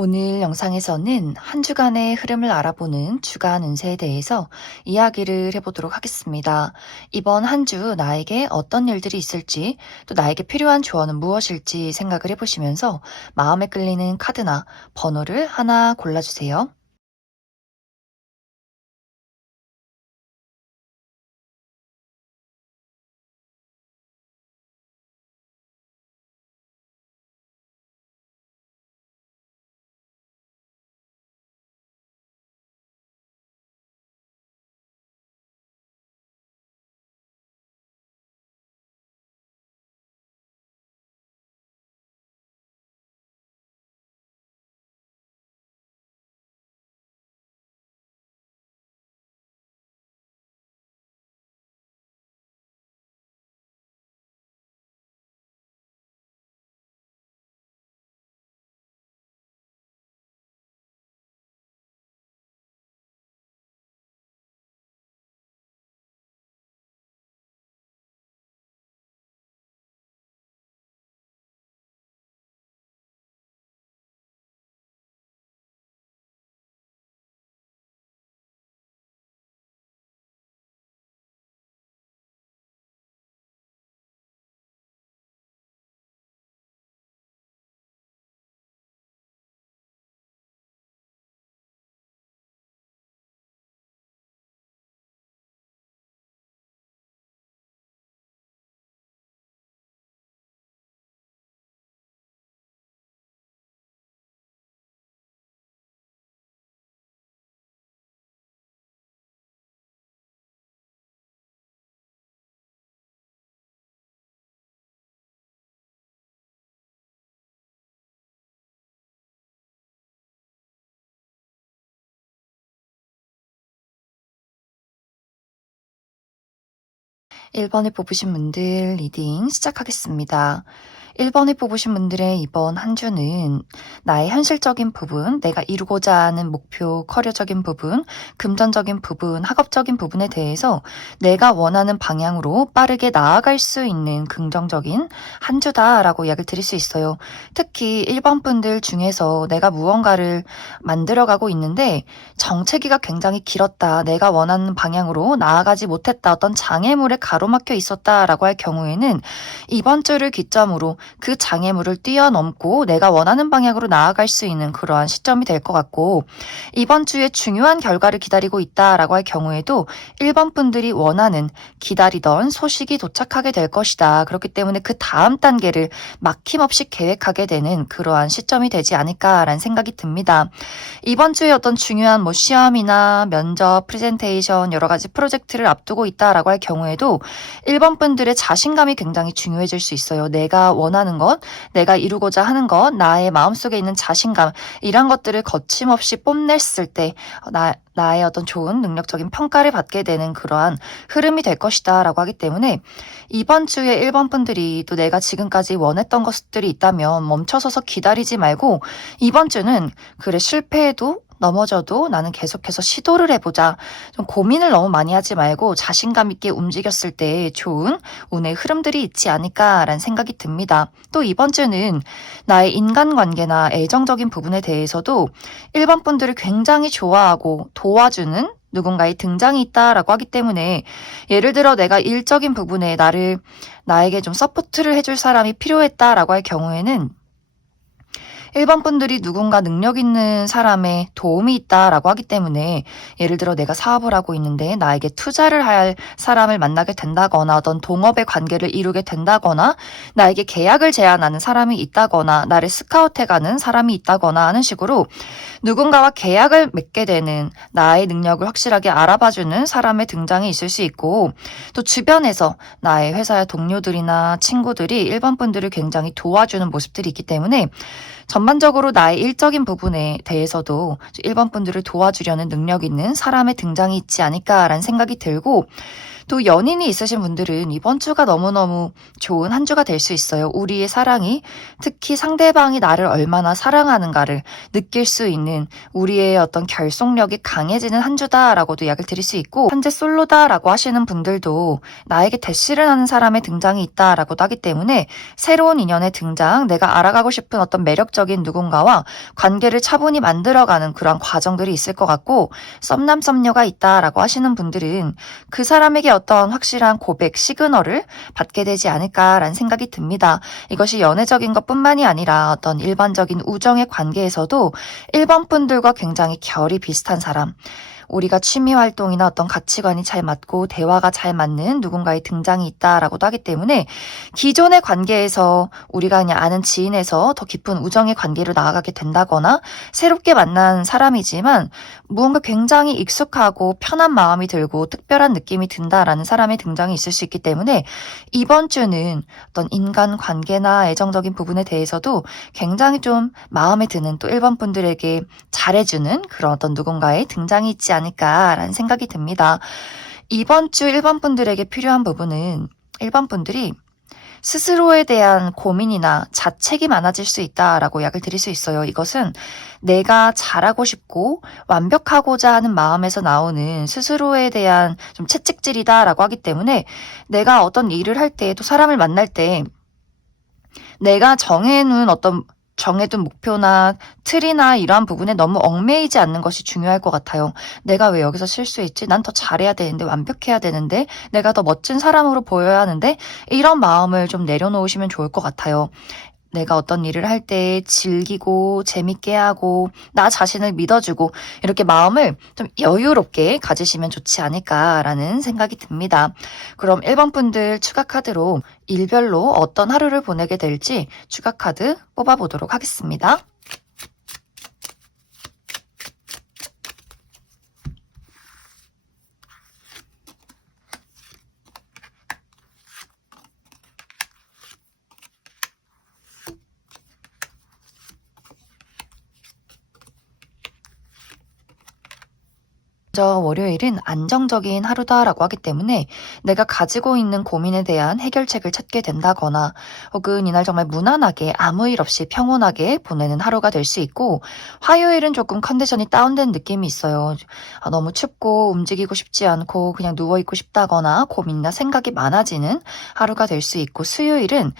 오늘 영상에서는 한 주간의 흐름을 알아보는 주간 운세에 대해서 이야기를 해보도록 하겠습니다. 이번 한 주 나에게 어떤 일들이 있을지, 또 나에게 필요한 조언은 무엇일지 생각을 해보시면서 마음에 끌리는 카드나 번호를 하나 골라주세요. 1번에 뽑으신 분들 리딩 시작하겠습니다. 1번에 뽑으신 분들의 이번 한 주는 나의 현실적인 부분, 내가 이루고자 하는 목표, 커리어적인 부분, 금전적인 부분, 학업적인 부분에 대해서 내가 원하는 방향으로 빠르게 나아갈 수 있는 긍정적인 한 주다라고 이야기를 드릴 수 있어요. 특히 1번 분들 중에서 내가 무언가를 만들어가고 있는데 정체기가 굉장히 길었다. 내가 원하는 방향으로 나아가지 못했다. 어떤 장애물에 가로막혀 있었다라고 할 경우에는 이번 주를 기점으로 그 장애물을 뛰어넘고 내가 원하는 방향으로 나아갈 수 있는 그러한 시점이 될 것 같고, 이번 주에 중요한 결과를 기다리고 있다라고 할 경우에도 1번 분들이 원하는 기다리던 소식이 도착하게 될 것이다. 그렇기 때문에 그 다음 단계를 막힘없이 계획하게 되는 그러한 시점이 되지 않을까라는 생각이 듭니다. 이번 주에 어떤 중요한 시험이나 면접, 프레젠테이션, 여러 가지 프로젝트를 앞두고 있다라고 할 경우에도 1번 분들의 자신감이 굉장히 중요해질 수 있어요. 내가 원하는 것, 내가 이루고자 하는 것, 나의 마음속에 있는 자신감, 이런 것들을 거침없이 뽐냈을 때 나의 어떤 좋은 능력적인 평가를 받게 되는 그러한 흐름이 될 것이다 라고 하기 때문에 이번 주에 1번 분들이 또 내가 지금까지 원했던 것들이 있다면 멈춰서서 기다리지 말고 이번 주는 그래 실패해도 넘어져도 나는 계속해서 시도를 해보자. 좀 고민을 너무 많이 하지 말고 자신감 있게 움직였을 때 좋은 운의 흐름들이 있지 않을까라는 생각이 듭니다. 또 이번 주는 나의 인간관계나 애정적인 부분에 대해서도 1번 분들을 굉장히 좋아하고 도와주는 누군가의 등장이 있다라고 하기 때문에 예를 들어 내가 일적인 부분에 나에게 좀 서포트를 해줄 사람이 필요했다라고 할 경우에는 1번 분들이 누군가 능력 있는 사람의 도움이 있다라고 하기 때문에 예를 들어 내가 사업을 하고 있는데 나에게 투자를 할 사람을 만나게 된다거나 어떤 동업의 관계를 이루게 된다거나 나에게 계약을 제안하는 사람이 있다거나 나를 스카우트해가는 사람이 있다거나 하는 식으로 누군가와 계약을 맺게 되는 나의 능력을 확실하게 알아봐주는 사람의 등장이 있을 수 있고 또 주변에서 나의 회사의 동료들이나 친구들이 1번 분들을 굉장히 도와주는 모습들이 있기 때문에 전반적으로 나의 일적인 부분에 대해서도 1번 분들을 도와주려는 능력 있는 사람의 등장이 있지 않을까라는 생각이 들고 또 연인이 있으신 분들은 이번 주가 너무너무 좋은 한 주가 될 수 있어요. 우리의 사랑이 특히 상대방이 나를 얼마나 사랑하는가를 느낄 수 있는 우리의 어떤 결속력이 강해지는 한 주다라고도 이야기를 드릴 수 있고 현재 솔로다라고 하시는 분들도 나에게 대시를 하는 사람의 등장이 있다라고도 하기 때문에 새로운 인연의 등장, 내가 알아가고 싶은 어떤 매력적인 누군가와 관계를 차분히 만들어가는 그런 과정들이 있을 것 같고 썸남 썸녀가 있다라고 하시는 분들은 그 사람에게 어떤 확실한 고백, 시그널을 받게 되지 않을까라는 생각이 듭니다. 이것이 연애적인 것뿐만이 아니라 어떤 일반적인 우정의 관계에서도 1번 분들과 굉장히 결이 비슷한 사람, 우리가 취미 활동이나 어떤 가치관이 잘 맞고 대화가 잘 맞는 누군가의 등장이 있다라고도 하기 때문에 기존의 관계에서 우리가 그냥 아는 지인에서 더 깊은 우정의 관계로 나아가게 된다거나 새롭게 만난 사람이지만 무언가 굉장히 익숙하고 편한 마음이 들고 특별한 느낌이 든다라는 사람의 등장이 있을 수 있기 때문에 이번 주는 어떤 인간 관계나 애정적인 부분에 대해서도 굉장히 좀 마음에 드는 또 1번 분들에게 잘해주는 그런 어떤 누군가의 등장이 있지 않을까라는 생각이 듭니다. 이번 주 1번 분들에게 필요한 부분은 1번 분들이 스스로에 대한 고민이나 자책이 많아질 수 있다라고 약을 드릴 수 있어요. 이것은 내가 잘하고 싶고 완벽하고자 하는 마음에서 나오는 스스로에 대한 좀 채찍질이다라고 하기 때문에 내가 어떤 일을 할 때 또 사람을 만날 때 내가 정해둔 목표나 틀이나 이러한 부분에 너무 얽매이지 않는 것이 중요할 것 같아요. 내가 왜 여기서 실수했지? 난 더 잘해야 되는데, 완벽해야 되는데, 내가 더 멋진 사람으로 보여야 하는데, 이런 마음을 좀 내려놓으시면 좋을 것 같아요. 내가 어떤 일을 할 때 즐기고 재밌게 하고 나 자신을 믿어주고 이렇게 마음을 좀 여유롭게 가지시면 좋지 않을까라는 생각이 듭니다. 그럼 1번 분들 추가 카드로 일별로 어떤 하루를 보내게 될지 추가 카드 뽑아보도록 하겠습니다. 먼저 월요일은 안정적인 하루다라고 하기 때문에 내가 가지고 있는 고민에 대한 해결책을 찾게 된다거나 혹은 이날 정말 무난하게 아무 일 없이 평온하게 보내는 하루가 될 수 있고 화요일은 조금 컨디션이 다운된 느낌이 있어요. 너무 춥고 움직이고 싶지 않고 그냥 누워있고 싶다거나 고민이나 생각이 많아지는 하루가 될 수 있고 수요일은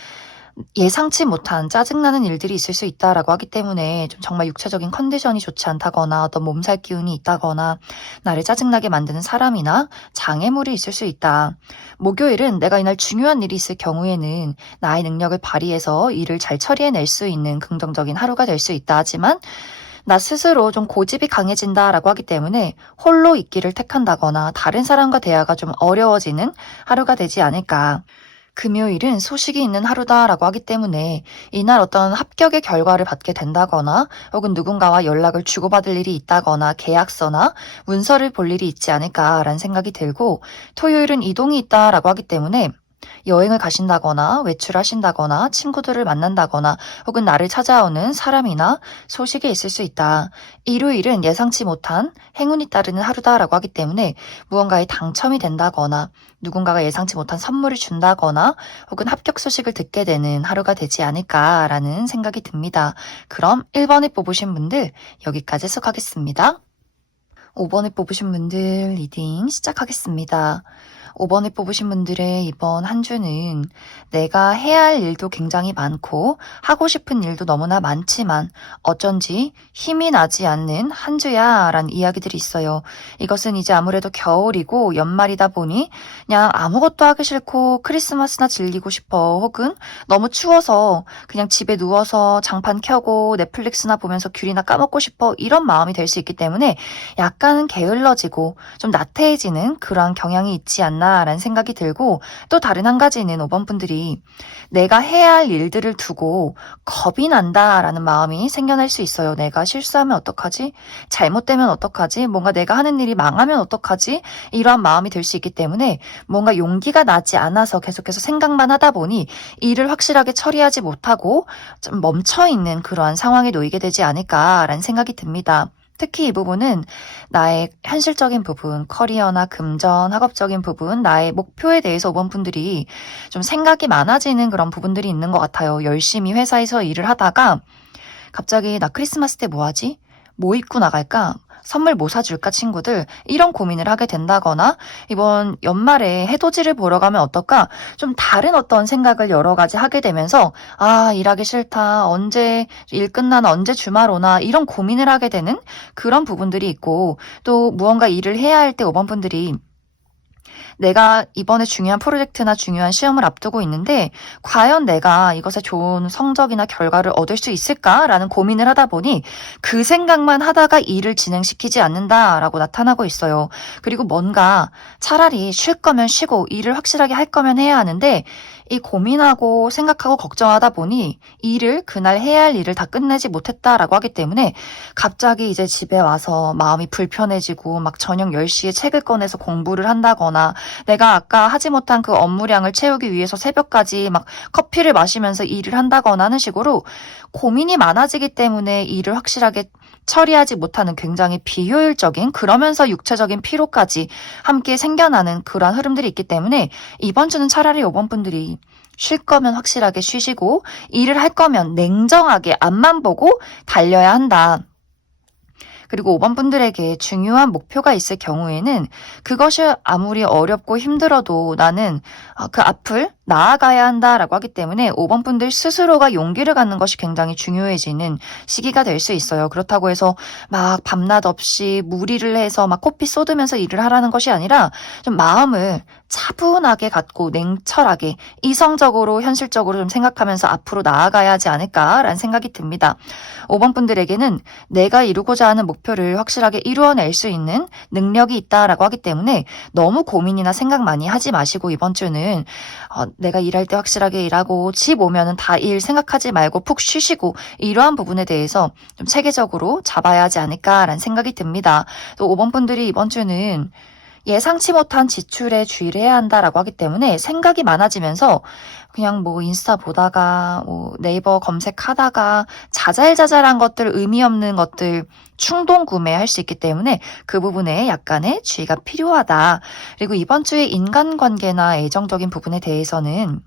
예상치 못한 짜증나는 일들이 있을 수 있다라고 하기 때문에 좀 정말 육체적인 컨디션이 좋지 않다거나 어떤 몸살 기운이 있다거나 나를 짜증나게 만드는 사람이나 장애물이 있을 수 있다. 목요일은 내가 이날 중요한 일이 있을 경우에는 나의 능력을 발휘해서 일을 잘 처리해낼 수 있는 긍정적인 하루가 될 수 있다. 하지만 나 스스로 좀 고집이 강해진다라고 하기 때문에 홀로 있기를 택한다거나 다른 사람과 대화가 좀 어려워지는 하루가 되지 않을까. 금요일은 소식이 있는 하루다라고 하기 때문에 이날 어떤 합격의 결과를 받게 된다거나 혹은 누군가와 연락을 주고받을 일이 있다거나 계약서나 문서를 볼 일이 있지 않을까라는 생각이 들고 토요일은 이동이 있다라고 하기 때문에 여행을 가신다거나 외출하신다거나 친구들을 만난다거나 혹은 나를 찾아오는 사람이나 소식이 있을 수 있다. 일요일은 예상치 못한 행운이 따르는 하루다라고 하기 때문에 무언가에 당첨이 된다거나 누군가가 예상치 못한 선물을 준다거나 혹은 합격 소식을 듣게 되는 하루가 되지 않을까라는 생각이 듭니다. 그럼 1번을 뽑으신 분들 여기까지 해석하겠습니다. 5번을 뽑으신 분들 리딩 시작하겠습니다. 5번을 뽑으신 분들의 이번 한 주는 내가 해야 할 일도 굉장히 많고 하고 싶은 일도 너무나 많지만 어쩐지 힘이 나지 않는 한 주야 라는 이야기들이 있어요. 이것은 이제 아무래도 겨울이고 연말이다 보니 그냥 아무것도 하기 싫고 크리스마스나 즐기고 싶어 혹은 너무 추워서 그냥 집에 누워서 장판 켜고 넷플릭스나 보면서 귤이나 까먹고 싶어 이런 마음이 될 수 있기 때문에 약간은 게을러지고 좀 나태해지는 그러한 경향이 있지 않나 라는 생각이 들고 또 다른 한 가지는 5번 분들이 내가 해야 할 일들을 두고 겁이 난다라는 마음이 생겨날 수 있어요. 내가 실수하면 어떡하지? 잘못되면 어떡하지? 뭔가 내가 하는 일이 망하면 어떡하지? 이러한 마음이 들 수 있기 때문에 뭔가 용기가 나지 않아서 계속해서 생각만 하다 보니 일을 확실하게 처리하지 못하고 좀 멈춰있는 그러한 상황에 놓이게 되지 않을까라는 생각이 듭니다. 특히 이 부분은 나의 현실적인 부분, 커리어나 금전, 학업적인 부분, 나의 목표에 대해서 5번 분들이 좀 생각이 많아지는 그런 부분들이 있는 것 같아요. 열심히 회사에서 일을 하다가 갑자기 나 크리스마스 때 뭐 하지? 뭐 입고 나갈까? 선물 뭐 사줄까 친구들? 이런 고민을 하게 된다거나 이번 연말에 해돋이를 보러 가면 어떨까? 좀 다른 어떤 생각을 여러 가지 하게 되면서 아 일하기 싫다. 언제 일 끝나나 언제 주말 오나 이런 고민을 하게 되는 그런 부분들이 있고 또 무언가 일을 해야 할 때 5번 분들이 내가 이번에 중요한 프로젝트나 중요한 시험을 앞두고 있는데 과연 내가 이것에 좋은 성적이나 결과를 얻을 수 있을까라는 고민을 하다 보니 그 생각만 하다가 일을 진행시키지 않는다라고 나타나고 있어요. 그리고 뭔가 차라리 쉴 거면 쉬고 일을 확실하게 할 거면 해야 하는데 이 고민하고 생각하고 걱정하다 보니 일을 그날 해야 할 일을 다 끝내지 못했다라고 하기 때문에 갑자기 이제 집에 와서 마음이 불편해지고 막 저녁 10시에 책을 꺼내서 공부를 한다거나 내가 아까 하지 못한 그 업무량을 채우기 위해서 새벽까지 막 커피를 마시면서 일을 한다거나 하는 식으로 고민이 많아지기 때문에 일을 확실하게 처리하지 못하는 굉장히 비효율적인 그러면서 육체적인 피로까지 함께 생겨나는 그러한 흐름들이 있기 때문에 이번 주는 차라리 5번 분들이 쉴 거면 확실하게 쉬시고 일을 할 거면 냉정하게 앞만 보고 달려야 한다. 그리고 5번 분들에게 중요한 목표가 있을 경우에는 그것이 아무리 어렵고 힘들어도 나는 그 앞을 나아가야 한다라고 하기 때문에 5번 분들 스스로가 용기를 갖는 것이 굉장히 중요해지는 시기가 될 수 있어요. 그렇다고 해서 막 밤낮 없이 무리를 해서 막 코피 쏟으면서 일을 하라는 것이 아니라 좀 마음을 차분하게 갖고 냉철하게 이성적으로 현실적으로 좀 생각하면서 앞으로 나아가야 하지 않을까라는 생각이 듭니다. 5번 분들에게는 내가 이루고자 하는 목표를 확실하게 이루어낼 수 있는 능력이 있다라고 하기 때문에 너무 고민이나 생각 많이 하지 마시고 이번 주는 내가 일할 때 확실하게 일하고 집 오면은 다 일 생각하지 말고 푹 쉬시고 이러한 부분에 대해서 좀 체계적으로 잡아야 하지 않을까라는 생각이 듭니다. 또 5번 분들이 이번 주는 예상치 못한 지출에 주의를 해야 한다라고 하기 때문에 생각이 많아지면서 그냥 뭐 인스타 보다가 뭐 네이버 검색하다가 자잘자잘한 것들 의미 없는 것들 충동 구매할 수 있기 때문에 그 부분에 약간의 주의가 필요하다. 그리고 이번 주에 인간관계나 애정적인 부분에 대해서는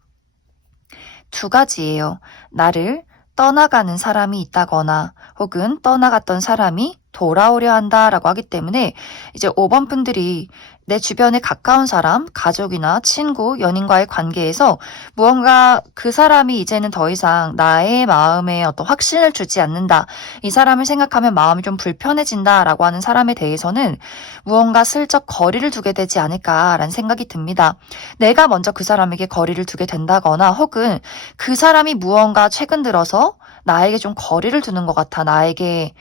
두 가지예요. 나를 떠나가는 사람이 있다거나 혹은 떠나갔던 사람이 돌아오려 한다라고 하기 때문에 이제 5번 분들이 내 주변에 가까운 사람, 가족이나 친구, 연인과의 관계에서 무언가 그 사람이 이제는 더 이상 나의 마음에 어떤 확신을 주지 않는다. 이 사람을 생각하면 마음이 좀 불편해진다라고 하는 사람에 대해서는 무언가 슬쩍 거리를 두게 되지 않을까라는 생각이 듭니다. 내가 먼저 그 사람에게 거리를 두게 된다거나 혹은 그 사람이 무언가 최근 들어서 나에게 좀 거리를 두는 것 같아. 나에게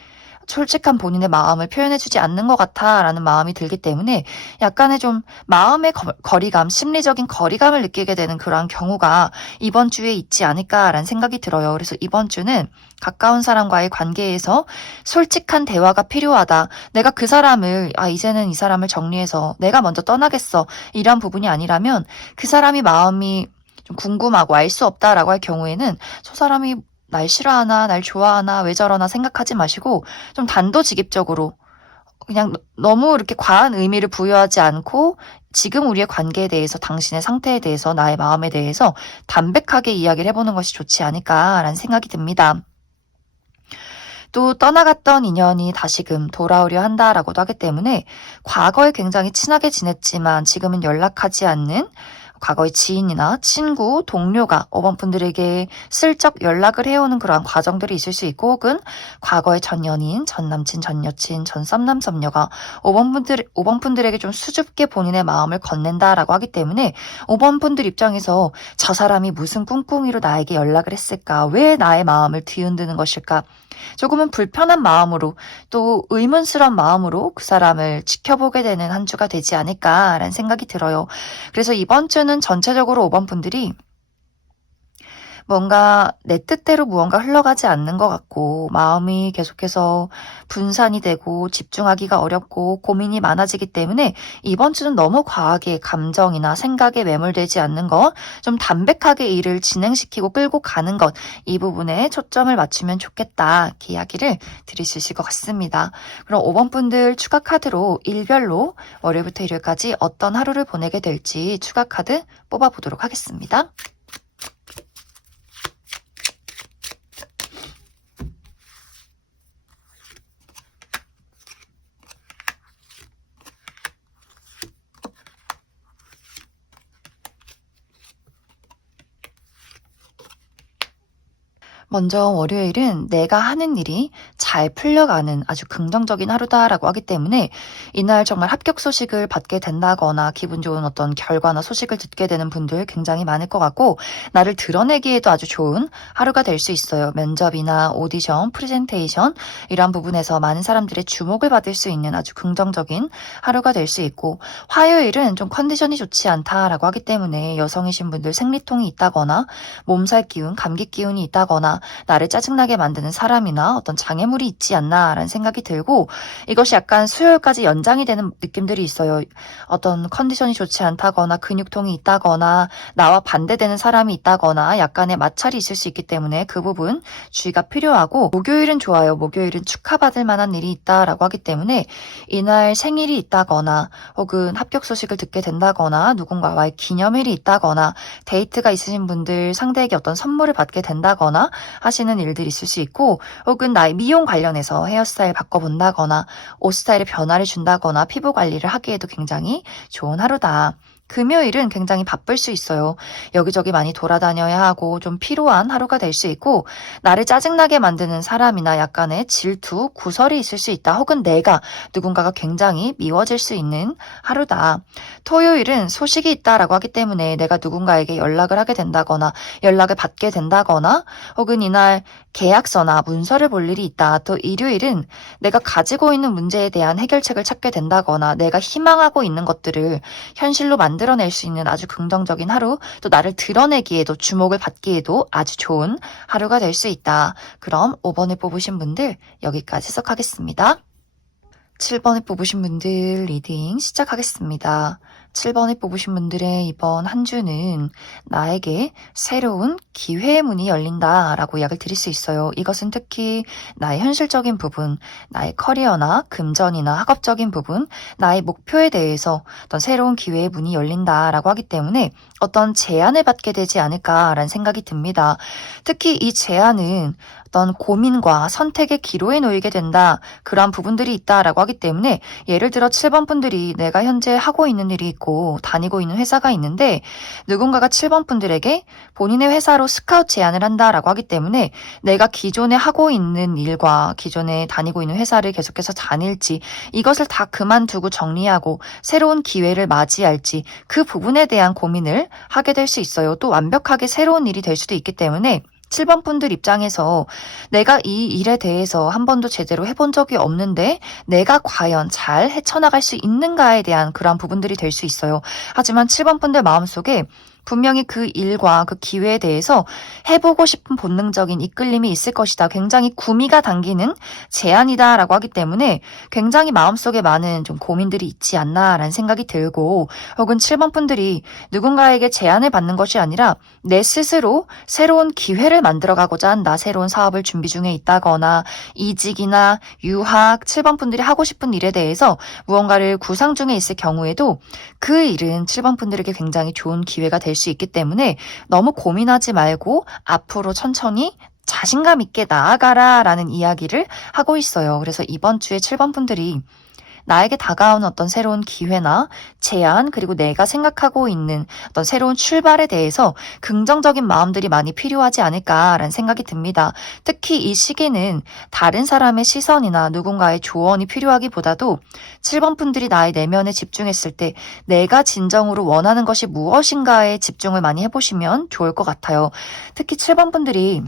솔직한 본인의 마음을 표현해주지 않는 것 같아라는 마음이 들기 때문에 약간의 좀 마음의 거리감, 심리적인 거리감을 느끼게 되는 그러한 경우가 이번 주에 있지 않을까라는 생각이 들어요. 그래서 이번 주는 가까운 사람과의 관계에서 솔직한 대화가 필요하다. 내가 그 사람을 이제는 이 사람을 정리해서 내가 먼저 떠나겠어. 이런 부분이 아니라면 그 사람이 마음이 좀 궁금하고 알 수 없다라고 할 경우에는 저 사람이 날 싫어하나, 날 좋아하나, 왜 저러나 생각하지 마시고 좀 단도직입적으로 그냥 너무 이렇게 과한 의미를 부여하지 않고 지금 우리의 관계에 대해서 당신의 상태에 대해서 나의 마음에 대해서 담백하게 이야기를 해보는 것이 좋지 않을까라는 생각이 듭니다. 또 떠나갔던 인연이 다시금 돌아오려 한다라고도 하기 때문에 과거에 굉장히 친하게 지냈지만 지금은 연락하지 않는 과거의 지인이나 친구, 동료가 5번 분들에게 슬쩍 연락을 해오는 그러한 과정들이 있을 수 있고 혹은 과거의 전 연인, 전 남친, 전 여친, 전 썸남, 썸녀가 5번 분들에게 좀 수줍게 본인의 마음을 건넨다라고 하기 때문에 5번 분들 입장에서 저 사람이 무슨 꿍꿍이로 나에게 연락을 했을까? 왜 나의 마음을 뒤흔드는 것일까? 조금은 불편한 마음으로 또 의문스러운 마음으로 그 사람을 지켜보게 되는 한 주가 되지 않을까라는 생각이 들어요. 그래서 이번 주는 전체적으로 5번 분들이 뭔가 내 뜻대로 무언가 흘러가지 않는 것 같고 마음이 계속해서 분산이 되고 집중하기가 어렵고 고민이 많아지기 때문에 이번 주는 너무 과하게 감정이나 생각에 매몰되지 않는 것, 좀 담백하게 일을 진행시키고 끌고 가는 것, 이 부분에 초점을 맞추면 좋겠다. 이렇게 이야기를 드릴 수 있을 것 같습니다. 그럼 5번 분들 추가 카드로 일별로 월요일부터 일요일까지 어떤 하루를 보내게 될지 추가 카드 뽑아보도록 하겠습니다. 먼저 월요일은 내가 하는 일이 잘 풀려가는 아주 긍정적인 하루다라고 하기 때문에 이날 정말 합격 소식을 받게 된다거나 기분 좋은 어떤 결과나 소식을 듣게 되는 분들 굉장히 많을 것 같고 나를 드러내기에도 아주 좋은 하루가 될 수 있어요. 면접이나 오디션, 프레젠테이션 이런 부분에서 많은 사람들의 주목을 받을 수 있는 아주 긍정적인 하루가 될 수 있고 화요일은 좀 컨디션이 좋지 않다라고 하기 때문에 여성이신 분들 생리통이 있다거나 몸살 기운, 감기 기운이 있다거나 나를 짜증나게 만드는 사람이나 어떤 장애물이 있지 않나라는 생각이 들고 이것이 약간 수요일까지 연장이 되는 느낌들이 있어요. 어떤 컨디션이 좋지 않다거나 근육통이 있다거나 나와 반대되는 사람이 있다거나 약간의 마찰이 있을 수 있기 때문에 그 부분 주의가 필요하고 목요일은 좋아요. 목요일은 축하받을 만한 일이 있다라고 하기 때문에 이날 생일이 있다거나 혹은 합격 소식을 듣게 된다거나 누군가와의 기념일이 있다거나 데이트가 있으신 분들 상대에게 어떤 선물을 받게 된다거나 하시는 일들이 있을 수 있고 혹은 나의 미용 관련해서 헤어스타일 바꿔본다거나 옷 스타일에 변화를 준다거나 피부 관리를 하기에도 굉장히 좋은 하루다. 금요일은 굉장히 바쁠 수 있어요. 여기저기 많이 돌아다녀야 하고 좀 피로한 하루가 될 수 있고 나를 짜증나게 만드는 사람이나 약간의 질투, 구설이 있을 수 있다. 혹은 내가 누군가가 굉장히 미워질 수 있는 하루다. 토요일은 소식이 있다라고 하기 때문에 내가 누군가에게 연락을 하게 된다거나 연락을 받게 된다거나 혹은 이날 계약서나 문서를 볼 일이 있다. 또 일요일은 내가 가지고 있는 문제에 대한 해결책을 찾게 된다거나 내가 희망하고 있는 것들을 현실로 만들어낼 수 있는 아주 긍정적인 하루, 또 나를 드러내기에도 주목을 받기에도 아주 좋은 하루가 될 수 있다. 그럼 5번을 뽑으신 분들 여기까지 해석하겠습니다. 7번을 뽑으신 분들 리딩 시작하겠습니다. 7번을 뽑으신 분들의 이번 한 주는 나에게 새로운 기회의 문이 열린다라고 이야기를 드릴 수 있어요. 이것은 특히 나의 현실적인 부분, 나의 커리어나 금전이나 학업적인 부분, 나의 목표에 대해서 어떤 새로운 기회의 문이 열린다라고 하기 때문에 어떤 제안을 받게 되지 않을까라는 생각이 듭니다. 특히 이 제안은 어떤 고민과 선택의 기로에 놓이게 된다. 그러한 부분들이 있다라고 하기 때문에 예를 들어 7번 분들이 내가 현재 하고 있는 일이 있고 다니고 있는 회사가 있는데 누군가가 7번 분들에게 본인의 회사로 스카우트 제안을 한다라고 하기 때문에 내가 기존에 하고 있는 일과 기존에 다니고 있는 회사를 계속해서 다닐지 이것을 다 그만두고 정리하고 새로운 기회를 맞이할지 그 부분에 대한 고민을 하게 될 수 있어요. 또 완벽하게 새로운 일이 될 수도 있기 때문에 7번 분들 입장에서 내가 이 일에 대해서 한 번도 제대로 해본 적이 없는데 내가 과연 잘 헤쳐나갈 수 있는가에 대한 그러한 부분들이 될 수 있어요. 하지만 7번 분들 마음속에 분명히 그 일과 그 기회에 대해서 해보고 싶은 본능적인 이끌림이 있을 것이다. 굉장히 구미가 당기는 제안이다라고 하기 때문에 굉장히 마음속에 많은 좀 고민들이 있지 않나라는 생각이 들고 혹은 7번 분들이 누군가에게 제안을 받는 것이 아니라 내 스스로 새로운 기회를 만들어가고자 한다. 새로운 사업을 준비 중에 있다거나 이직이나 유학 7번 분들이 하고 싶은 일에 대해서 무언가를 구상 중에 있을 경우에도 그 일은 7번 분들에게 굉장히 좋은 기회가 될 수 있기 때문에 너무 고민하지 말고 앞으로 천천히 자신감 있게 나아가라 라는 이야기를 하고 있어요. 그래서 이번 주에 7번 분들이 나에게 다가오는 어떤 새로운 기회나 제안 그리고 내가 생각하고 있는 어떤 새로운 출발에 대해서 긍정적인 마음들이 많이 필요하지 않을까라는 생각이 듭니다. 특히 이 시기는 다른 사람의 시선이나 누군가의 조언이 필요하기보다도 7번 분들이 나의 내면에 집중했을 때 내가 진정으로 원하는 것이 무엇인가에 집중을 많이 해보시면 좋을 것 같아요. 특히 7번 분들이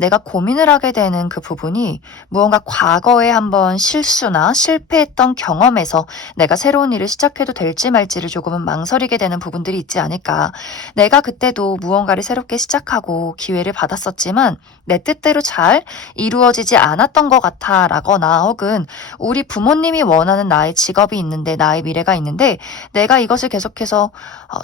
내가 고민을 하게 되는 그 부분이 무언가 과거에 한번 실수나 실패했던 경험에서 내가 새로운 일을 시작해도 될지 말지를 조금은 망설이게 되는 부분들이 있지 않을까. 내가 그때도 무언가를 새롭게 시작하고 기회를 받았었지만 내 뜻대로 잘 이루어지지 않았던 것 같아 라거나 혹은 우리 부모님이 원하는 나의 직업이 있는데 나의 미래가 있는데 내가 이것을 계속해서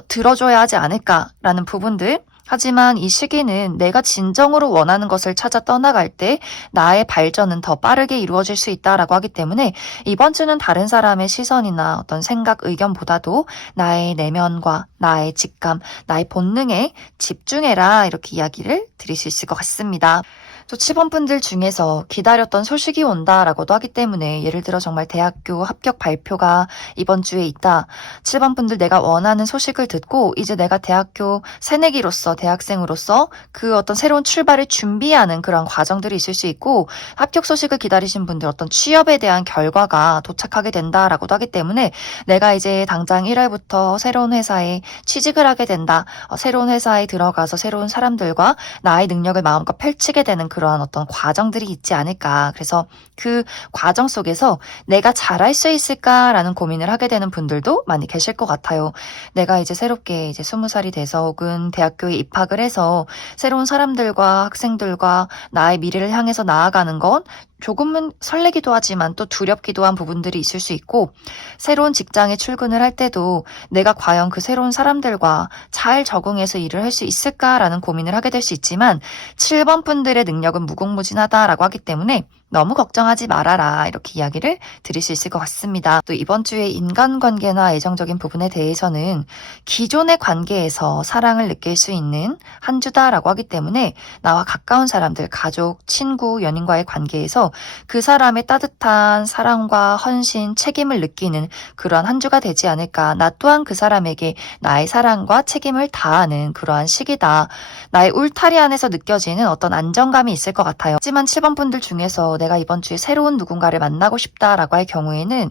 들어줘야 하지 않을까라는 부분들. 하지만 이 시기는 내가 진정으로 원하는 것을 찾아 떠나갈 때 나의 발전은 더 빠르게 이루어질 수 있다라고 하기 때문에 이번 주는 다른 사람의 시선이나 어떤 생각, 의견보다도 나의 내면과 나의 직감, 나의 본능에 집중해라 이렇게 이야기를 드릴 수 있을 것 같습니다. 또 7번분들 중에서 기다렸던 소식이 온다라고도 하기 때문에 예를 들어 정말 대학교 합격 발표가 이번 주에 있다. 7번분들 내가 원하는 소식을 듣고 이제 내가 대학교 새내기로서 대학생으로서 그 어떤 새로운 출발을 준비하는 그런 과정들이 있을 수 있고 합격 소식을 기다리신 분들 어떤 취업에 대한 결과가 도착하게 된다라고도 하기 때문에 내가 이제 당장 1월부터 새로운 회사에 취직을 하게 된다. 새로운 회사에 들어가서 새로운 사람들과 나의 능력을 마음껏 펼치게 되는 그러한 어떤 과정들이 있지 않을까. 그래서 그 과정 속에서 내가 잘할 수 있을까라는 고민을 하게 되는 분들도 많이 계실 것 같아요. 내가 이제 새롭게 이제 20살이 돼서 혹은 대학교에 입학을 해서 새로운 사람들과 학생들과 나의 미래를 향해서 나아가는 건 조금은 설레기도 하지만 또 두렵기도 한 부분들이 있을 수 있고 새로운 직장에 출근을 할 때도 내가 과연 그 새로운 사람들과 잘 적응해서 일을 할 수 있을까라는 고민을 하게 될 수 있지만 7번 분들의 능력은 무궁무진하다라고 하기 때문에 너무 걱정하지 말아라 이렇게 이야기를 드릴 수 있을 것 같습니다. 또 이번 주에 인간관계나 애정적인 부분에 대해서는 기존의 관계에서 사랑을 느낄 수 있는 한 주다라고 하기 때문에 나와 가까운 사람들, 가족, 친구, 연인과의 관계에서 그 사람의 따뜻한 사랑과 헌신, 책임을 느끼는 그러한 한 주가 되지 않을까. 나 또한 그 사람에게 나의 사랑과 책임을 다하는 그러한 시기다. 나의 울타리 안에서 느껴지는 어떤 안정감이 있을 것 같아요. 하지만 7번 분들 중에서 내가 이번 주에 새로운 누군가를 만나고 싶다라고 할 경우에는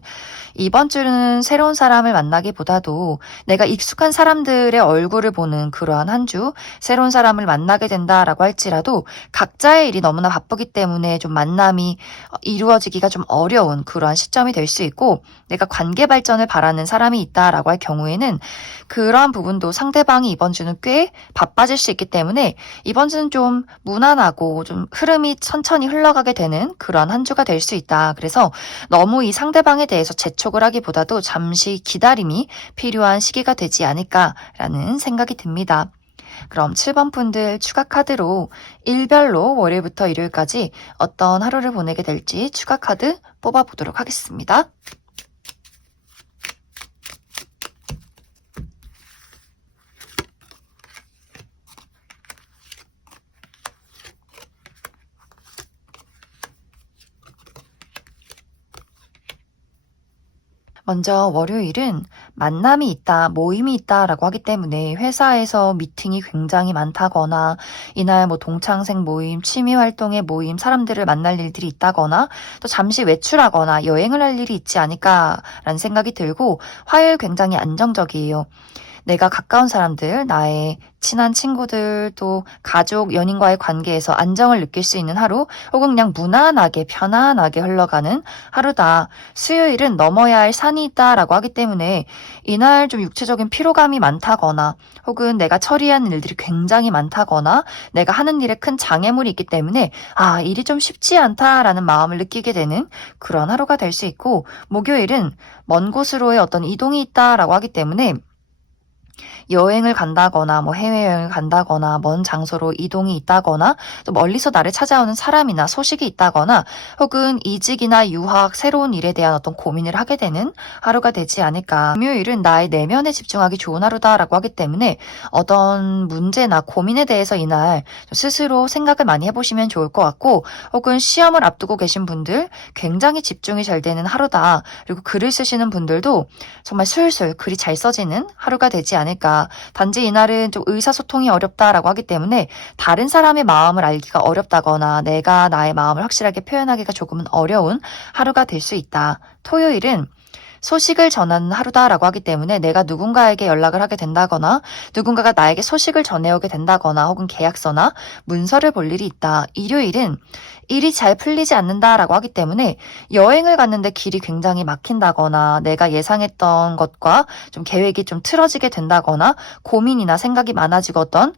이번 주는 새로운 사람을 만나기보다도 내가 익숙한 사람들의 얼굴을 보는 그러한 한 주, 새로운 사람을 만나게 된다라고 할지라도 각자의 일이 너무나 바쁘기 때문에 좀 만남이 이루어지기가 좀 어려운 그러한 시점이 될 수 있고 내가 관계 발전을 바라는 사람이 있다라고 할 경우에는 그러한 부분도 상대방이 이번 주는 꽤 바빠질 수 있기 때문에 이번 주는 좀 무난하고 좀 흐름이 천천히 흘러가게 되는 그러한 한 주가 될 수 있다. 그래서 너무 이 상대방에 대해서 재촉을 하기보다도 잠시 기다림이 필요한 시기가 되지 않을까라는 생각이 듭니다. 그럼 7번 분들 추가 카드로 일별로 월요일부터 일요일까지 어떤 하루를 보내게 될지 추가 카드 뽑아보도록 하겠습니다. 먼저 월요일은 만남이 있다, 모임이 있다라고 하기 때문에 회사에서 미팅이 굉장히 많다거나 이날 뭐 동창생 모임, 취미 활동의 모임, 사람들을 만날 일들이 있다거나 또 잠시 외출하거나 여행을 할 일이 있지 않을까라는 생각이 들고 화요일 굉장히 안정적이에요. 내가 가까운 사람들, 나의 친한 친구들, 또 가족, 연인과의 관계에서 안정을 느낄 수 있는 하루, 혹은 그냥 무난하게, 편안하게 흘러가는 하루다. 수요일은 넘어야 할 산이 있다라고 하기 때문에 이날 좀 육체적인 피로감이 많다거나, 혹은 내가 처리하는 일들이 굉장히 많다거나, 내가 하는 일에 큰 장애물이 있기 때문에 일이 좀 쉽지 않다라는 마음을 느끼게 되는 그런 하루가 될 수 있고, 목요일은 먼 곳으로의 어떤 이동이 있다라고 하기 때문에 여행을 간다거나 뭐 해외여행을 간다거나 먼 장소로 이동이 있다거나 또 멀리서 나를 찾아오는 사람이나 소식이 있다거나 혹은 이직이나 유학, 새로운 일에 대한 어떤 고민을 하게 되는 하루가 되지 않을까. 금요일은 나의 내면에 집중하기 좋은 하루다라고 하기 때문에 어떤 문제나 고민에 대해서 이날 스스로 생각을 많이 해보시면 좋을 것 같고 혹은 시험을 앞두고 계신 분들 굉장히 집중이 잘 되는 하루다. 그리고 글을 쓰시는 분들도 정말 술술 글이 잘 써지는 하루가 되지 않을까. 단지 이날은 좀 의사소통이 어렵다라고 하기 때문에 다른 사람의 마음을 알기가 어렵다거나 내가 나의 마음을 확실하게 표현하기가 조금은 어려운 하루가 될 수 있다. 토요일은 소식을 전하는 하루다라고 하기 때문에 내가 누군가에게 연락을 하게 된다거나 누군가가 나에게 소식을 전해오게 된다거나 혹은 계약서나 문서를 볼 일이 있다. 일요일은 일이 잘 풀리지 않는다라고 하기 때문에 여행을 갔는데 길이 굉장히 막힌다거나 내가 예상했던 것과 좀 계획이 좀 틀어지게 된다거나 고민이나 생각이 많아지고 어떤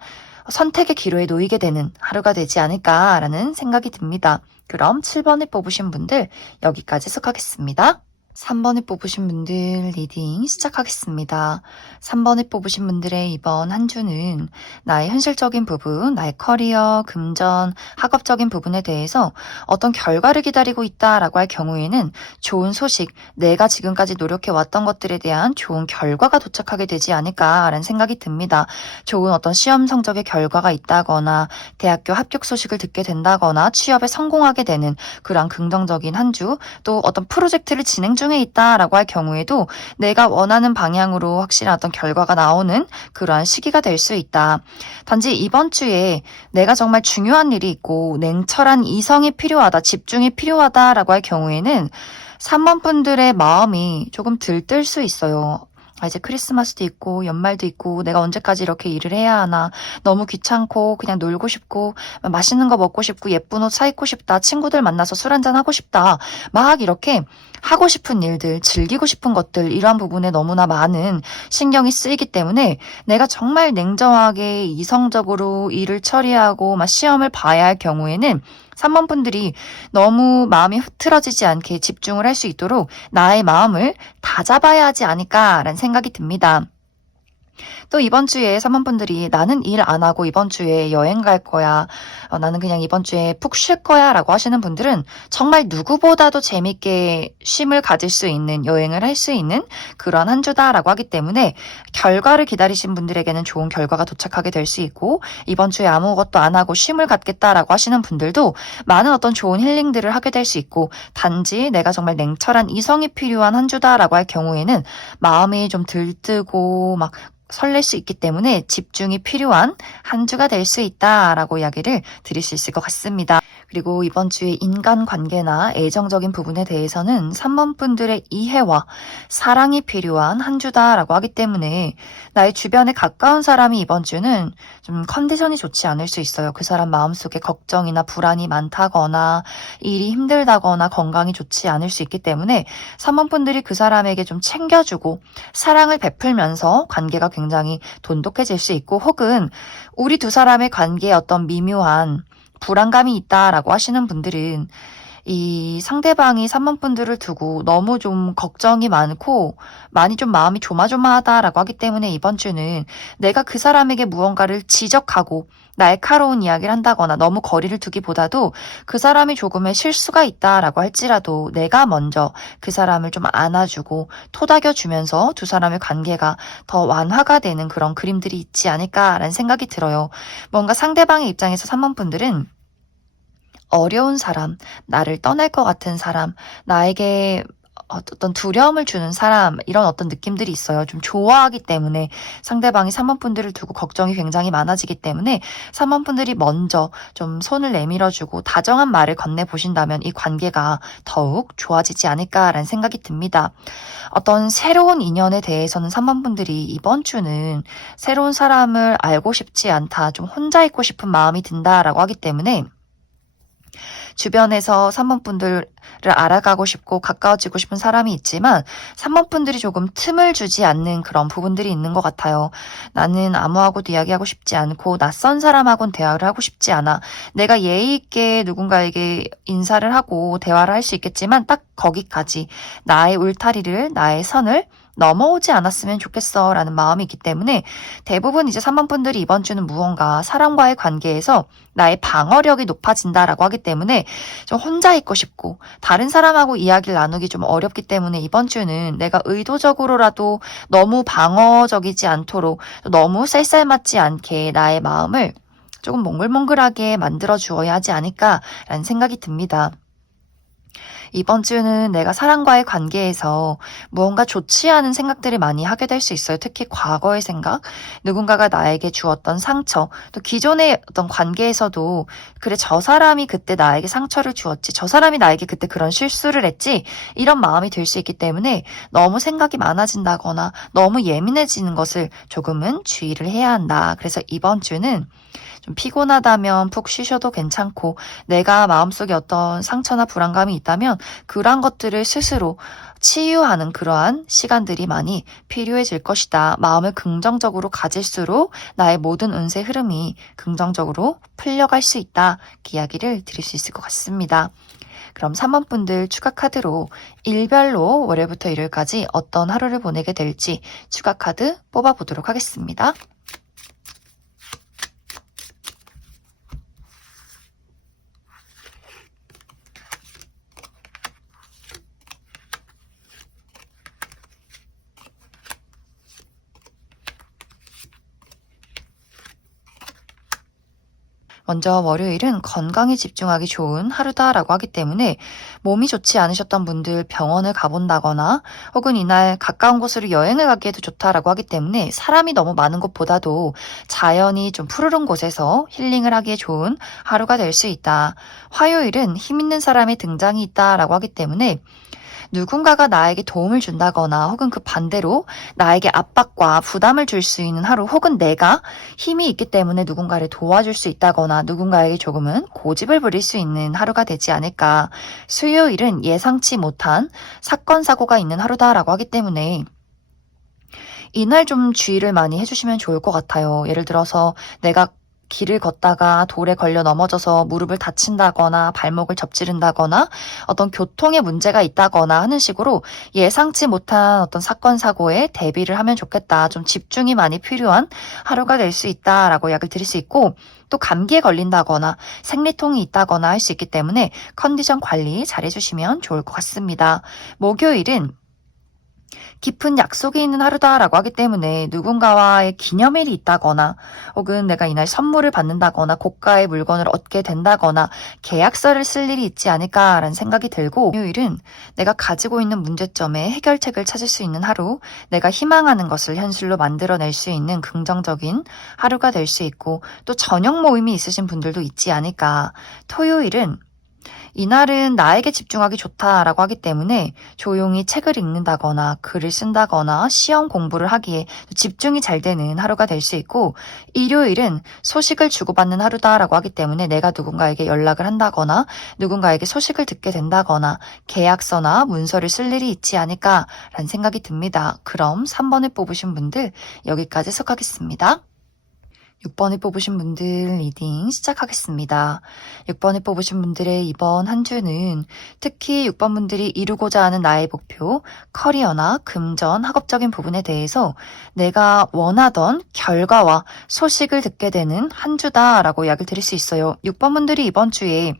선택의 기로에 놓이게 되는 하루가 되지 않을까라는 생각이 듭니다. 그럼 7번을 뽑으신 분들 여기까지 해석하겠습니다. 3번을 뽑으신 분들 리딩 시작하겠습니다. 3번을 뽑으신 분들의 이번 한 주는 나의 현실적인 부분, 나의 커리어, 금전, 학업적인 부분에 대해서 어떤 결과를 기다리고 있다라고 할 경우에는 좋은 소식, 내가 지금까지 노력해 왔던 것들에 대한 좋은 결과가 도착하게 되지 않을까라는 생각이 듭니다. 좋은 어떤 시험 성적의 결과가 있다거나 대학교 합격 소식을 듣게 된다거나 취업에 성공하게 되는 그런 긍정적인 한 주, 또 어떤 프로젝트를 진행 중에 있다라고 할 경우에도 내가 원하는 방향으로 확실한 어떤 결과가 나오는 그러한 시기가 될 수 있다. 단지 이번 주에 내가 정말 중요한 일이 있고 냉철한 이성이 필요하다, 집중이 필요하다라고 할 경우에는 3번 분들의 마음이 조금 들뜰 수 있어요. 이제 크리스마스도 있고 연말도 있고 내가 언제까지 이렇게 일을 해야 하나, 너무 귀찮고 그냥 놀고 싶고 맛있는 거 먹고 싶고 예쁜 옷 사 입고 싶다, 친구들 만나서 술 한잔 하고 싶다, 막 이렇게 하고 싶은 일들, 즐기고 싶은 것들, 이러한 부분에 너무나 많은 신경이 쓰이기 때문에 내가 정말 냉정하게 이성적으로 일을 처리하고 막 시험을 봐야 할 경우에는 3번 분들이 너무 마음이 흐트러지지 않게 집중을 할 수 있도록 나의 마음을 다잡아야 하지 않을까라는 생각이 듭니다. 또 이번 주에 3번 분들이 나는 일 안 하고 이번 주에 여행 갈 거야, 나는 그냥 이번 주에 푹 쉴 거야 라고 하시는 분들은 정말 누구보다도 재밌게 쉼을 가질 수 있는, 여행을 할 수 있는 그런 한 주다라고 하기 때문에 결과를 기다리신 분들에게는 좋은 결과가 도착하게 될 수 있고, 이번 주에 아무것도 안 하고 쉼을 갖겠다라고 하시는 분들도 많은 어떤 좋은 힐링들을 하게 될 수 있고, 단지 내가 정말 냉철한 이성이 필요한 한 주다라고 할 경우에는 마음이 좀 들뜨고 막 설렐 수 있기 때문에 집중이 필요한 한 주가 될 수 있다라고 이야기를 드릴 수 있을 것 같습니다. 그리고 이번 주에 인간관계나 애정적인 부분에 대해서는 3번 분들의 이해와 사랑이 필요한 한 주다라고 하기 때문에 나의 주변에 가까운 사람이 이번 주는 좀 컨디션이 좋지 않을 수 있어요. 그 사람 마음속에 걱정이나 불안이 많다거나 일이 힘들다거나 건강이 좋지 않을 수 있기 때문에 3번 분들이 그 사람에게 좀 챙겨주고 사랑을 베풀면서 관계가 굉장히 돈독해질 수 있고, 혹은 우리 두 사람의 관계에 어떤 미묘한 불안감이 있다라고 하시는 분들은 이 상대방이 3번 분들을 두고 너무 좀 걱정이 많고 많이 좀 마음이 조마조마하다라고 하기 때문에 이번 주는 내가 그 사람에게 무언가를 지적하고 날카로운 이야기를 한다거나 너무 거리를 두기보다도 그 사람이 조금의 실수가 있다라고 할지라도 내가 먼저 그 사람을 좀 안아주고 토닥여주면서 두 사람의 관계가 더 완화가 되는 그런 그림들이 있지 않을까라는 생각이 들어요. 뭔가 상대방의 입장에서 3번 분들은 어려운 사람, 나를 떠날 것 같은 사람, 나에게 어떤 두려움을 주는 사람, 이런 어떤 느낌들이 있어요. 좀 좋아하기 때문에 상대방이 3번 분들을 두고 걱정이 굉장히 많아지기 때문에 3번 분들이 먼저 좀 손을 내밀어주고 다정한 말을 건네보신다면 이 관계가 더욱 좋아지지 않을까라는 생각이 듭니다. 어떤 새로운 인연에 대해서는 3번 분들이 이번 주는 새로운 사람을 알고 싶지 않다, 좀 혼자 있고 싶은 마음이 든다라고 하기 때문에 주변에서 3번 분들을 알아가고 싶고 가까워지고 싶은 사람이 있지만 3번 분들이 조금 틈을 주지 않는 그런 부분들이 있는 것 같아요. 나는 아무하고도 이야기하고 싶지 않고 낯선 사람하고는 대화를 하고 싶지 않아. 내가 예의 있게 누군가에게 인사를 하고 대화를 할 수 있겠지만 딱 거기까지, 나의 울타리를, 나의 선을 넘어오지 않았으면 좋겠어 라는 마음이 있기 때문에 대부분 이제 3번 분들이 이번 주는 무언가 사람과의 관계에서 나의 방어력이 높아진다라고 하기 때문에 좀 혼자 있고 싶고 다른 사람하고 이야기를 나누기 좀 어렵기 때문에 이번 주는 내가 의도적으로라도 너무 방어적이지 않도록, 너무 쌀쌀맞지 않게 나의 마음을 조금 몽글몽글하게 만들어 주어야 하지 않을까라는 생각이 듭니다. 이번 주는 내가 사람과의 관계에서 무언가 좋지 않은 생각들을 많이 하게 될 수 있어요. 특히 과거의 생각, 누군가가 나에게 주었던 상처, 또 기존의 어떤 관계에서도 그래, 저 사람이 그때 나에게 상처를 주었지, 저 사람이 나에게 그때 그런 실수를 했지, 이런 마음이 들 수 있기 때문에 너무 생각이 많아진다거나 너무 예민해지는 것을 조금은 주의를 해야 한다. 그래서 이번 주는 좀 피곤하다면 푹 쉬셔도 괜찮고, 내가 마음속에 어떤 상처나 불안감이 있다면 그러한 것들을 스스로 치유하는 그러한 시간들이 많이 필요해질 것이다. 마음을 긍정적으로 가질수록 나의 모든 운세 흐름이 긍정적으로 풀려갈 수 있다. 그 이야기를 드릴 수 있을 것 같습니다. 그럼 3번 분들 추가 카드로 일별로 월요일부터 일요일까지 어떤 하루를 보내게 될지 추가 카드 뽑아보도록 하겠습니다. 먼저 월요일은 건강에 집중하기 좋은 하루다라고 하기 때문에 몸이 좋지 않으셨던 분들 병원을 가본다거나 혹은 이날 가까운 곳으로 여행을 가기에도 좋다라고 하기 때문에 사람이 너무 많은 곳보다도 자연이 좀 푸르른 곳에서 힐링을 하기에 좋은 하루가 될 수 있다. 화요일은 힘 있는 사람의 등장이 있다라고 하기 때문에 누군가가 나에게 도움을 준다거나 혹은 그 반대로 나에게 압박과 부담을 줄 수 있는 하루, 혹은 내가 힘이 있기 때문에 누군가를 도와줄 수 있다거나 누군가에게 조금은 고집을 부릴 수 있는 하루가 되지 않을까. 수요일은 예상치 못한 사건, 사고가 있는 하루다라고 하기 때문에 이날 좀 주의를 많이 해주시면 좋을 것 같아요. 예를 들어서 내가 길을 걷다가 돌에 걸려 넘어져서 무릎을 다친다거나 발목을 접지른다거나 어떤 교통에 문제가 있다거나 하는 식으로 예상치 못한 어떤 사건, 사고에 대비를 하면 좋겠다. 좀 집중이 많이 필요한 하루가 될 수 있다라고 이야기를 드릴 수 있고, 또 감기에 걸린다거나 생리통이 있다거나 할 수 있기 때문에 컨디션 관리 잘 해주시면 좋을 것 같습니다. 목요일은 깊은 약속이 있는 하루다라고 하기 때문에 누군가와의 기념일이 있다거나 혹은 내가 이날 선물을 받는다거나 고가의 물건을 얻게 된다거나 계약서를 쓸 일이 있지 않을까라는 생각이 들고, 금요일은 내가 가지고 있는 문제점에 해결책을 찾을 수 있는 하루, 내가 희망하는 것을 현실로 만들어낼 수 있는 긍정적인 하루가 될 수 있고, 또 저녁 모임이 있으신 분들도 있지 않을까. 토요일은 이날은 나에게 집중하기 좋다라고 하기 때문에 조용히 책을 읽는다거나 글을 쓴다거나 시험 공부를 하기에 집중이 잘 되는 하루가 될 수 있고, 일요일은 소식을 주고받는 하루다라고 하기 때문에 내가 누군가에게 연락을 한다거나 누군가에게 소식을 듣게 된다거나 계약서나 문서를 쓸 일이 있지 않을까라는 생각이 듭니다. 그럼 3번을 뽑으신 분들 여기까지 해석하겠습니다. 6번을 뽑으신 분들 리딩 시작하겠습니다. 6번을 뽑으신 분들의 이번 한 주는 특히 6번 분들이 이루고자 하는 나의 목표, 커리어나 금전, 학업적인 부분에 대해서 내가 원하던 결과와 소식을 듣게 되는 한 주다라고 이야기를 드릴 수 있어요. 6번 분들이 이번 주에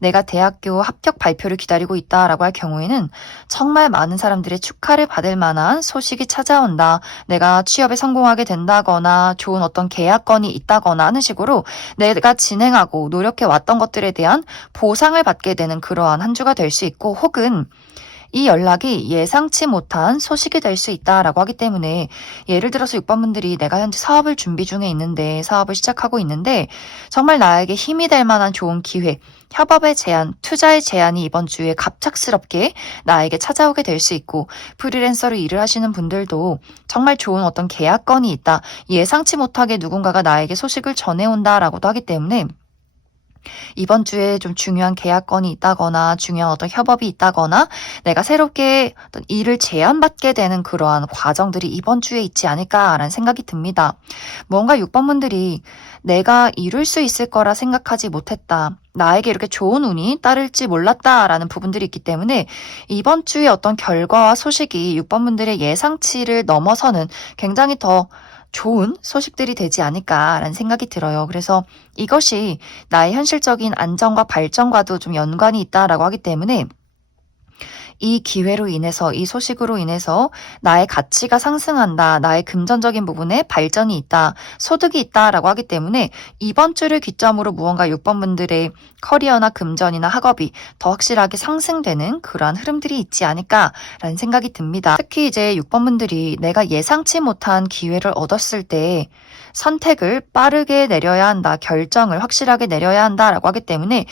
내가 대학교 합격 발표를 기다리고 있다라고 할 경우에는 정말 많은 사람들의 축하를 받을 만한 소식이 찾아온다. 내가 취업에 성공하게 된다거나 좋은 어떤 계약건이 있다거나 하는 식으로 내가 진행하고 노력해 왔던 것들에 대한 보상을 받게 되는 그러한 한 주가 될 수 있고, 혹은 이 연락이 예상치 못한 소식이 될 수 있다라고 하기 때문에, 예를 들어서 6번 분들이 내가 현재 사업을 준비 중에 있는데 사업을 시작하고 있는데 정말 나에게 힘이 될 만한 좋은 기회, 협업의 제안, 투자의 제안이 이번 주에 갑작스럽게 나에게 찾아오게 될 수 있고, 프리랜서로 일을 하시는 분들도 정말 좋은 어떤 계약건이 있다, 예상치 못하게 누군가가 나에게 소식을 전해온다라고도 하기 때문에 이번 주에 좀 중요한 계약건이 있다거나 중요한 어떤 협업이 있다거나 내가 새롭게 어떤 일을 제안받게 되는 그러한 과정들이 이번 주에 있지 않을까라는 생각이 듭니다. 뭔가 6번 분들이 내가 이룰 수 있을 거라 생각하지 못했다, 나에게 이렇게 좋은 운이 따를지 몰랐다라는 부분들이 있기 때문에 이번 주에 어떤 결과와 소식이 6번 분들의 예상치를 넘어서는 굉장히 더 좋은 소식들이 되지 않을까라는 생각이 들어요. 그래서 이것이 나의 현실적인 안정과 발전과도 좀 연관이 있다라고 하기 때문에 이 기회로 인해서, 이 소식으로 인해서 나의 가치가 상승한다, 나의 금전적인 부분에 발전이 있다, 소득이 있다라고 하기 때문에 이번 주를 기점으로 무언가 6번 분들의 커리어나 금전이나 학업이 더 확실하게 상승되는 그러한 흐름들이 있지 않을까라는 생각이 듭니다. 특히 이제 6번 분들이 내가 예상치 못한 기회를 얻었을 때 선택을 빠르게 내려야 한다, 결정을 확실하게 내려야 한다라고 하기 때문에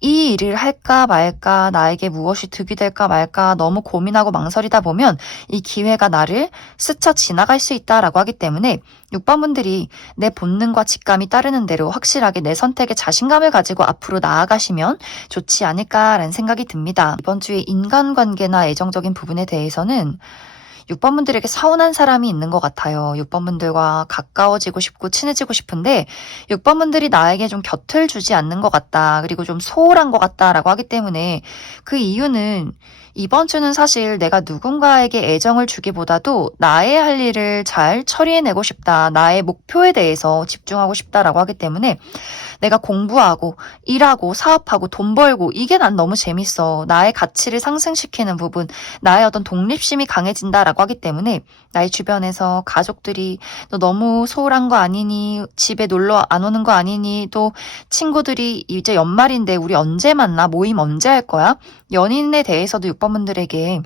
이 일을 할까 말까, 나에게 무엇이 득이 될까 말까 너무 고민하고 망설이다 보면 이 기회가 나를 스쳐 지나갈 수 있다라고 하기 때문에 6번 분들이 내 본능과 직감이 따르는 대로 확실하게 내 선택에 자신감을 가지고 앞으로 나아가시면 좋지 않을까라는 생각이 듭니다. 이번 주에 인간관계나 애정적인 부분에 대해서는 6번 분들에게 서운한 사람이 있는 것 같아요. 6번 분들과 가까워지고 싶고 친해지고 싶은데 6번 분들이 나에게 좀 곁을 주지 않는 것 같다. 그리고 좀 소홀한 것 같다라고 하기 때문에 그 이유는 이번 주는 사실 내가 누군가에게 애정을 주기보다도 나의 할 일을 잘 처리해내고 싶다. 나의 목표에 대해서 집중하고 싶다라고 하기 때문에 내가 공부하고 일하고 사업하고 돈 벌고 이게 난 너무 재밌어. 나의 가치를 상승시키는 부분, 나의 어떤 독립심이 강해진다라고 하기 때문에 나의 주변에서 가족들이 너 너무 소홀한 거 아니니? 집에 놀러 안 오는 거 아니니? 또 친구들이 이제 연말인데 우리 언제 만나? 모임 언제 할 거야? 연인에 대해서도 6번 분들에게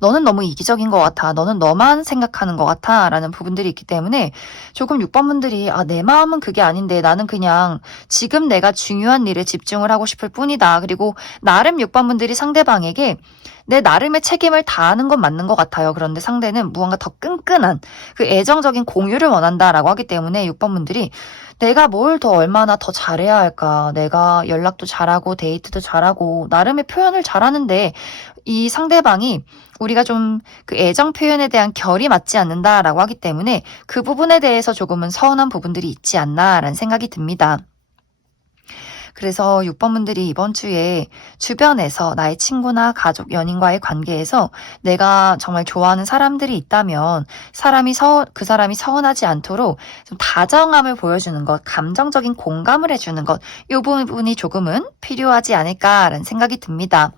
너는 너무 이기적인 것 같아. 너는 너만 생각하는 것 같아. 라는 부분들이 있기 때문에 조금 6번 분들이 내 마음은 그게 아닌데 나는 그냥 지금 내가 중요한 일에 집중을 하고 싶을 뿐이다. 그리고 나름 6번 분들이 상대방에게 내 나름의 책임을 다하는 건 맞는 것 같아요. 그런데 상대는 무언가 더 끈끈한 그 애정적인 공유를 원한다라고 하기 때문에 6번 분들이 내가 뭘 더 얼마나 더 잘해야 할까? 내가 연락도 잘하고 데이트도 잘하고 나름의 표현을 잘하는데 이 상대방이 우리가 좀 그 애정 표현에 대한 결이 맞지 않는다라고 하기 때문에 그 부분에 대해서 조금은 서운한 부분들이 있지 않나라는 생각이 듭니다. 그래서 6번 분들이 이번 주에 주변에서 나의 친구나 가족, 연인과의 관계에서 내가 정말 좋아하는 사람들이 있다면 그 사람이 서운하지 않도록 좀 다정함을 보여주는 것, 감정적인 공감을 해주는 것, 이 부분이 조금은 필요하지 않을까라는 생각이 듭니다.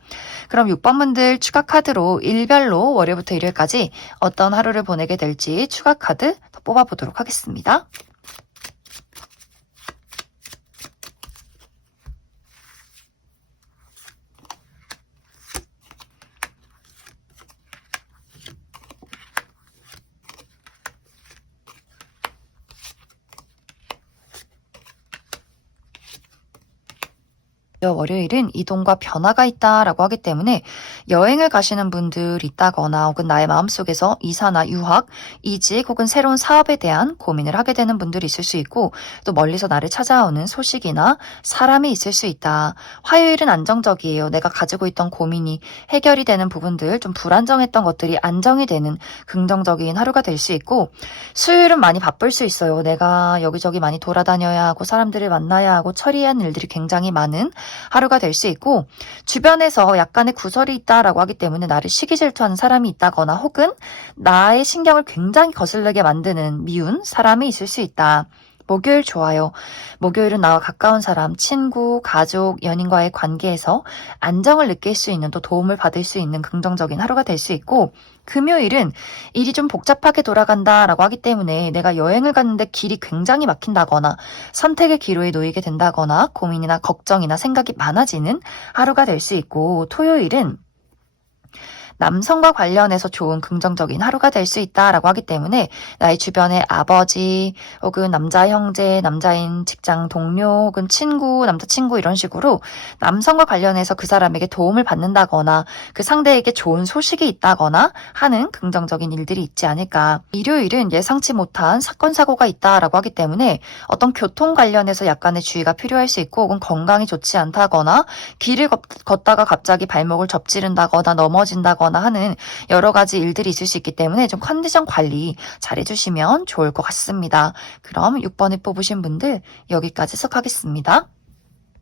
그럼 6번 분들 추가 카드로 일별로 월요일부터 일요일까지 어떤 하루를 보내게 될지 추가 카드 더 뽑아보도록 하겠습니다. 월요일은 이동과 변화가 있다라고 하기 때문에 여행을 가시는 분들 있다거나 혹은 나의 마음속에서 이사나 유학, 이직 혹은 새로운 사업에 대한 고민을 하게 되는 분들이 있을 수 있고 또 멀리서 나를 찾아오는 소식이나 사람이 있을 수 있다. 화요일은 안정적이에요. 내가 가지고 있던 고민이 해결이 되는 부분들, 좀 불안정했던 것들이 안정이 되는 긍정적인 하루가 될 수 있고 수요일은 많이 바쁠 수 있어요. 내가 여기저기 많이 돌아다녀야 하고 사람들을 만나야 하고 처리해야 하는 일들이 굉장히 많은 하루가 될 수 있고 주변에서 약간의 구설이 있다라고 하기 때문에 나를 시기질투하는 사람이 있다거나 혹은 나의 신경을 굉장히 거슬리게 만드는 미운 사람이 있을 수 있다. 목요일 좋아요. 목요일은 나와 가까운 사람, 친구, 가족, 연인과의 관계에서 안정을 느낄 수 있는 또 도움을 받을 수 있는 긍정적인 하루가 될 수 있고 금요일은 일이 좀 복잡하게 돌아간다라고 하기 때문에 내가 여행을 갔는데 길이 굉장히 막힌다거나 선택의 기로에 놓이게 된다거나 고민이나 걱정이나 생각이 많아지는 하루가 될 수 있고 토요일은 남성과 관련해서 좋은 긍정적인 하루가 될 수 있다라고 하기 때문에 나의 주변의 아버지 혹은 남자 형제, 남자인 직장 동료 혹은 친구, 남자친구 이런 식으로 남성과 관련해서 그 사람에게 도움을 받는다거나 그 상대에게 좋은 소식이 있다거나 하는 긍정적인 일들이 있지 않을까. 일요일은 예상치 못한 사건, 사고가 있다라고 하기 때문에 어떤 교통 관련해서 약간의 주의가 필요할 수 있고 혹은 건강이 좋지 않다거나 길을 걷다가 갑자기 발목을 접지른다거나 넘어진다거나 하는 여러 가지 일들이 있을 수 있기 때문에 좀 컨디션 관리 잘 해주시면 좋을 것 같습니다. 그럼 6번을 뽑으신 분들 여기까지 해석하겠습니다.